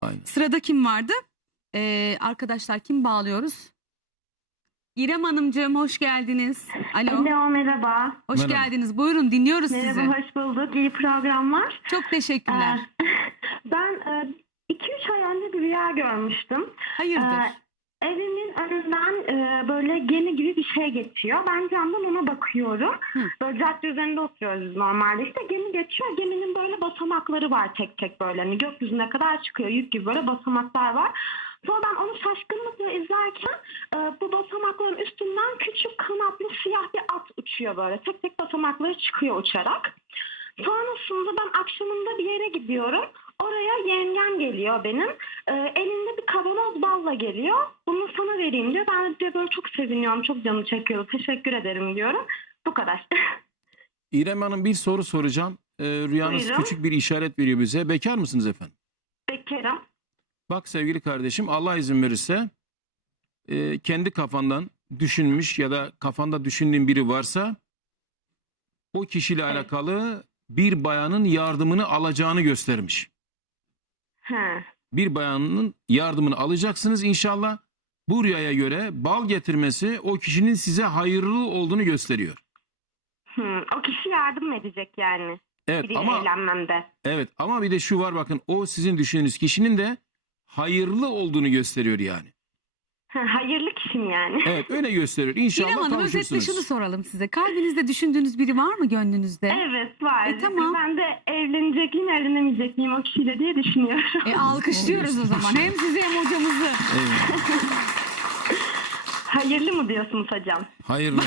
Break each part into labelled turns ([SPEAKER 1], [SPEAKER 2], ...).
[SPEAKER 1] Aynen.
[SPEAKER 2] Sırada kim vardı? Arkadaşlar kim bağlıyoruz? İrem Hanımcığım hoş geldiniz. Alo.
[SPEAKER 3] Alo, merhaba.
[SPEAKER 2] Hoş
[SPEAKER 1] Merhaba.
[SPEAKER 2] geldiniz. Buyurun dinliyoruz
[SPEAKER 3] Merhaba,
[SPEAKER 2] sizi.
[SPEAKER 3] hoş bulduk. İyi programlar.
[SPEAKER 2] Çok teşekkürler.
[SPEAKER 3] Ben 2-3 ay önce bir rüya görmüştüm.
[SPEAKER 2] Hayırdır?
[SPEAKER 3] Evimin önünden böyle gemi gibi bir şey geçiyor. Ben camdan ona bakıyorum. Böyle cadde üzerinde oturuyoruz biz normalde. İşte gemi geçiyor. Geminin böyle basamakları var tek tek böyle. Hani gökyüzüne kadar çıkıyor. Yük gibi böyle basamaklar var. Sonra ben onu şaşkınlıkla izlerken bu basamakların üstünden küçük kanatlı siyah bir at uçuyor böyle. Tek tek basamakları çıkıyor uçarak. Sonrasında ben akşamında bir yere gidiyorum. Oraya yengem geliyor benim. Elinde bir kavanoz balla geliyor. Bunu sana vereyim diyor. Ben de böyle çok seviniyorum. Çok canım çekiyor. Teşekkür ederim diyorum. Bu kadar.
[SPEAKER 1] İrem Hanım bir soru soracağım. Rüyanız
[SPEAKER 3] Buyurun.
[SPEAKER 1] küçük bir işaret veriyor bize. Bekar mısınız efendim?
[SPEAKER 3] Bekarım.
[SPEAKER 1] Bak sevgili kardeşim, Allah izin verirse kendi kafandan düşünmüş ya da kafanda düşündüğün biri varsa o kişiyle
[SPEAKER 3] Evet.
[SPEAKER 1] alakalı bir bayanın yardımını alacağını göstermiş.
[SPEAKER 3] He.
[SPEAKER 1] Bir bayanın yardımını alacaksınız inşallah. Bu rüyaya göre bal getirmesi o kişinin size hayırlı olduğunu gösteriyor.
[SPEAKER 3] O kişi yardım edecek yani.
[SPEAKER 1] Evet
[SPEAKER 3] Biriyle
[SPEAKER 1] ama
[SPEAKER 3] evlenmemde.
[SPEAKER 1] evet ama bir de şu var, bakın, o sizin düşündüğünüz kişinin de hayırlı olduğunu gösteriyor yani.
[SPEAKER 3] Hayırlı kişim yani.
[SPEAKER 1] Evet, öyle gösteriyor. İnşallah
[SPEAKER 2] İrem Hanım özetle
[SPEAKER 1] kavuşursunuz.
[SPEAKER 2] şunu soralım size. Kalbinizde düşündüğünüz biri var mı gönlünüzde?
[SPEAKER 3] Evet var.
[SPEAKER 2] Tamam.
[SPEAKER 3] Ben de evlenecek miyim, evlenemeyecek miyim o kişiyle diye düşünüyorum.
[SPEAKER 2] Alkışlıyoruz o zaman. Hem sizi hem hocamızı.
[SPEAKER 1] Evet,
[SPEAKER 3] Hayırlı mı diyorsunuz hocam?
[SPEAKER 1] hayırlı.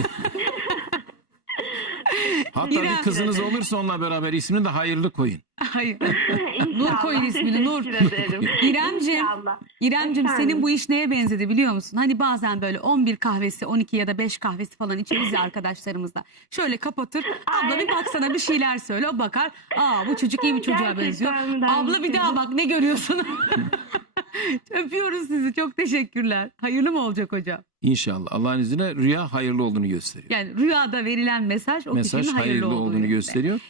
[SPEAKER 1] Hatta
[SPEAKER 2] İrem-
[SPEAKER 1] bir kızınız olursa onunla beraber ismini de hayırlı koyun.
[SPEAKER 2] Hayır.
[SPEAKER 3] İnşallah.
[SPEAKER 2] koyun ismini, Nur.
[SPEAKER 3] Teşekkür ederim.
[SPEAKER 2] İremciğim,
[SPEAKER 3] İnşallah.
[SPEAKER 2] İremcim
[SPEAKER 3] Efendim?
[SPEAKER 2] senin bu iş neye benzedi biliyor musun? Hani bazen böyle 11 kahvesi, 12 ya da 5 kahvesi falan içeriz ya arkadaşlarımızla. Şöyle kapatır. Abla bir baksana, bir şeyler söyle. O bakar. Bu çocuk iyi bir çocuğa
[SPEAKER 3] Gerçekten
[SPEAKER 2] benziyor.
[SPEAKER 3] ben
[SPEAKER 2] Abla bir daha bak, ne görüyorsun? Öpüyoruz sizi. Çok teşekkürler. Hayırlı mı olacak hocam?
[SPEAKER 1] İnşallah. Allah'ın izniyle rüya hayırlı olduğunu gösteriyor.
[SPEAKER 2] Yani rüyada verilen mesaj o
[SPEAKER 1] Mesaj
[SPEAKER 2] kişinin hayırlı olduğunu
[SPEAKER 1] gösteriyor.